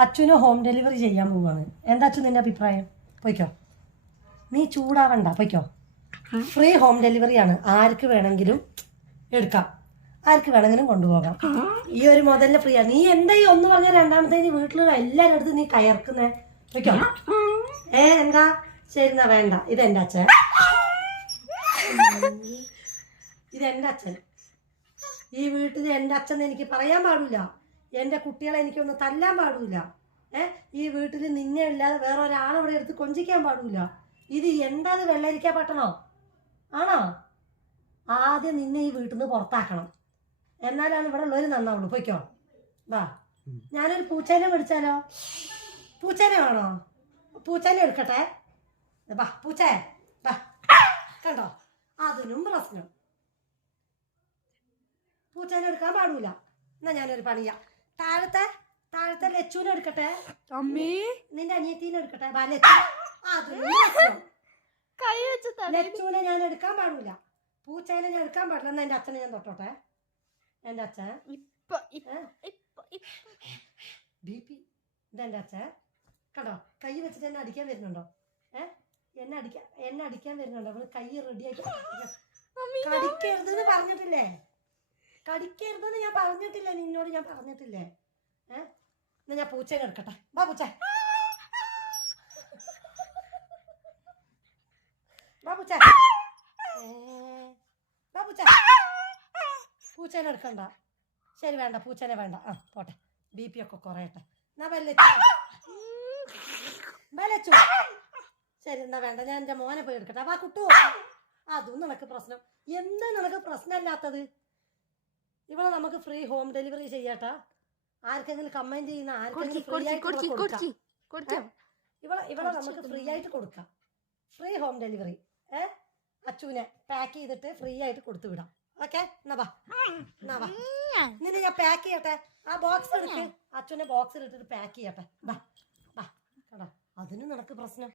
അച്ഛന് home delivery ചെയ്യാൻ പോവാണ്. എന്താ അച്ഛൻ നിന്റെ അഭിപ്രായം? പോയിക്കോ. നീ ചൂടാവണ്ട പോയിക്കോ. ഫ്രീ ഹോം ഡെലിവറി ആണ്. ആർക്ക് വേണമെങ്കിലും എടുക്കാം. ആർക്ക് വേണമെങ്കിലും കൊണ്ടുപോകാം. ഈ ഒരു മുതലിന് ഫ്രീ ആണ് നീ എന്താ ഈ ഒന്ന് പറഞ്ഞ രണ്ടാമത്തെ നീ വീട്ടിലുള്ള എല്ലാവരുടെ അടുത്ത് നീ കയർക്കുന്നേ? പൊയ്ക്കോ. ഏ എന്താ? ശരി എന്നാ വേണ്ട. ഇതെന്റെ അച്ഛൻ. ഇതെന്റെ അച്ഛൻ. ഈ വീട്ടിൽ എന്റെ അച്ഛൻ എനിക്ക് പറയാൻ പാടില്ല. എന്റെ കുട്ടികളെ എനിക്കൊന്ന് തല്ലാൻ പാടില്ല ഏ? ഈ വീട്ടിൽ നിന്നെ ഇല്ലാതെ വേറെ ഒരാളവിടെ എടുത്ത് കൊഞ്ചിക്കാൻ പാടില്ല ഇത് എന്താ വെള്ളരിക്ക പറ്റണോ ആണോ? ആദ്യം നിന്നെ ഈ വീട്ടിൽ നിന്ന് പുറത്താക്കണം. എന്നാലാണ് ഇവിടെ ഉള്ളവർ നന്നാവുള്ളൂ. പൊയ്ക്കോ. വാ. ഞാനൊരു പൂച്ചേനെ മേടിച്ചാലോ പൂച്ചേനെ വേണോ? പൂച്ചേനെ എടുക്കട്ടെ. വാ പൂച്ചേ. വാ. കണ്ടോ? അതിനും പ്രശ്നം. പൂച്ചേനെ എടുക്കാൻ പാടില്ല എന്നാ ഞാനൊരു പണിയാ. താഴത്തെ താഴത്തെ ലച്ചുവിനെ എടുക്കട്ടെ. അമ്മേ. നിന്റെ അനിയത്തിനെ എടുക്കട്ടെ. ലച്ചുവിനെ ഞാൻ എടുക്കാൻ പാടില്ല. പൂച്ചേനെ ഞാൻ എടുക്കാൻ പാടില്ല. എന്നാ എന്റെ അച്ഛനെ ഞാൻ തൊട്ടോട്ടെ. എന്റെ അച്ഛൻ. B P. ഇതെന്റെ അച്ഛൻ? കണ്ടോ? കൈ വെച്ചിട്ട് എന്നെ അടിക്കാൻ വരുന്നുണ്ടോ? ഏ? എന്നെ അടിക്കാൻ എന്നെ അടിക്കാൻ വരുന്നുണ്ടോ? അവൾ കൈ റെഡിയാക്കി കടിക്കരുതെന്ന് പറഞ്ഞിട്ടില്ലേ? കടിക്കരുതെന്ന് ഞാൻ പറഞ്ഞിട്ടില്ല നിന്നോട് ഞാൻ പറഞ്ഞിട്ടില്ലേ. ഏ? എന്നാ ഞാൻ പൂച്ചേനെ എടുക്കട്ടെ. വാ പൂച്ച. വാ പൂച്ച. വാ പൂച്ച. പൂച്ചേനെ എടുക്കണ്ട. ശരി വേണ്ട. പൂച്ചേനെ വേണ്ട. ആ പോട്ടെ. ബി പി ഒക്കെ കുറയട്ടെ. എന്നാ വല്ലച്ചു വല്ലച്ചു ശരി എന്നാ വേണ്ട. ഞാൻ എന്റെ മോനെ പോയി എടുക്കട്ടെ. വാ കുട്ടു. അതും നിനക്ക് പ്രശ്നം. എന്താ നിനക്ക് പ്രശ്നമില്ലാത്തത്? ഇവിടെ നമുക്ക് ഫ്രീ ഹോം ഡെലിവറി ചെയ്യാട്ടാ. ആർക്കെങ്കിലും കമന്റ് ചെയ്യുന്ന ആർക്കെങ്കിലും ഫ്രീ ആയിട്ട് കൊടുക്കാം ഇവിടെ ഇവിടെ നമുക്ക് ഫ്രീ ആയിട്ട് കൊടുക്കാം. ഫ്രീ ഹോം ഡെലിവറി ഏ? അച്ചുവിനെ പാക്ക് ചെയ്തിട്ട് ഫ്രീ ആയിട്ട് കൊടുത്തു വിടാം. ഓക്കെ എന്നാ വാ. എന്നാ വാ. നിന്നെ ഞാൻ പാക്ക് ചെയ്യട്ടെ? ആ ബോക്സ് എടുക്ക്. അച്ഛനെ ബോക്സിൽ ഇട്ടിട്ട് പാക്ക് ചെയ്യട്ടെ. ബാ ബാ കേട്ടോ അതിന് നടക്ക് പ്രശ്നം.